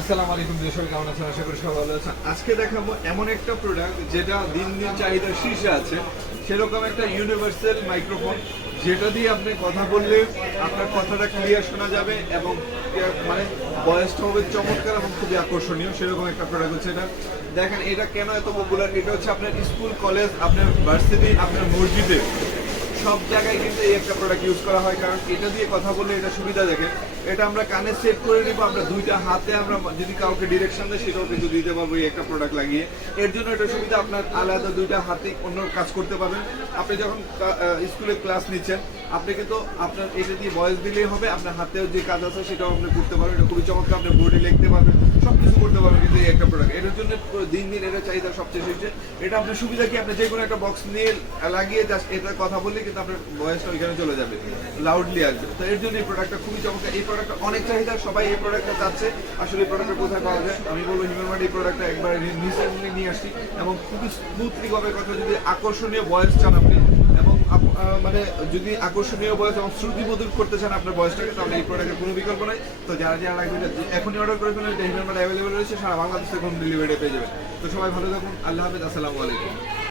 আসসালামু আলাইকুম দর্শক, কেমন আছেন? আশা করি সবাই ভালো আছেন। আজকে দেখাবো এমন একটা প্রোডাক্ট যেটা দিন দিন চাহিদা শীর্ষে আছে, সেরকম একটা ইউনিভার্সাল মাইক্রোফোন, যেটা দিয়ে আপনি কথা বললে আপনার কথাটা ক্লিয়ার শোনা যাবে এবং মানে ভয়েসটা হবে চমৎকার এবং খুবই আকর্ষণীয়। সেরকম একটা প্রোডাক্ট হচ্ছে এটা। দেখেন এটা কেন এত পপুলার। এটা হচ্ছে আপনার স্কুল, কলেজ, আপনার ভার্সিটি, আপনার মসজিদে সব জায়গায় কিন্তু এই একটা প্রোডাক্ট ইউজ করা হয়, কারণ এটা দিয়ে কথা বললে এটা সুবিধা। দেখেন এটা আমরা কানে সেট করে নিব, আমরা দুইটা হাতে আমরা যদি কাউকে ডিরেকশন দেয় সেটাও কিন্তু দিতে পারবো এই একটা প্রোডাক্ট লাগিয়ে। এর জন্য এটা সুবিধা, আপনার আলাদা দুইটা হাতে অন্য কাজ করতে পারবেন। আপনি যখন স্কুলে ক্লাস নিচ্ছেন, আপনি কিন্তু আপনার এটা দিয়ে ভয়েস দিলেই হবে, আপনার হাতেও যে কাজ আছে সেটাও আপনি করতে পারবেন। এটা খুবই চমৎকার, আপনি বোর্ডে লিখতে পারবেন, সব কিছু করতে পারবেন কিন্তু এই একটা প্রোডাক্ট। এটার জন্য দিন দিন এটা চাহিদা সবচেয়ে বেশি। এটা আপনার সুবিধা কি, আপনি যে কোনো একটা বক্স নিয়ে লাগিয়ে জাস্ট এটা কথা বললে কিন্তু আপনার ভয়েসটা ওইখানে চলে যাবে, লাউডলি আসবে। তো এর জন্য এই প্রোডাক্টটা খুবই চমৎকার। এই প্রোডাক্টটা অনেক চাহিদা, সবাই এই প্রোডাক্টটা চাচ্ছে। আসলে এই প্রোডাক্টটা কোথায় পাওয়া যায়? আমি বলবো হিউম্যান এই প্রোডাক্টটা একবার রিসেন্টলি নিয়ে আসছি এবং খুবই স্মুথলি ভাবে কথা, যদি আকর্ষণীয় ভয়েস চান আপনি এবং মানে যদি আকর্ষণীয় ভয়েস এবং শ্রুতিমধুর করতে চান আপনার ভয়েসটাকে, তাহলে এই প্রোডাক্টের কোনো বিকল্প নাই। তো যারা যারা লাগবে এখনই অর্ডার করে ফেলেন। এটা হিউম্যান অ্যাভেলেবল রয়েছে, সারা বাংলাদেশে হোম ডেলিভারি পেয়ে যাবেন। তো সবাই ভালো থাকুন। আল্লাহ হাফেজ। আসসালামু আলাইকুম।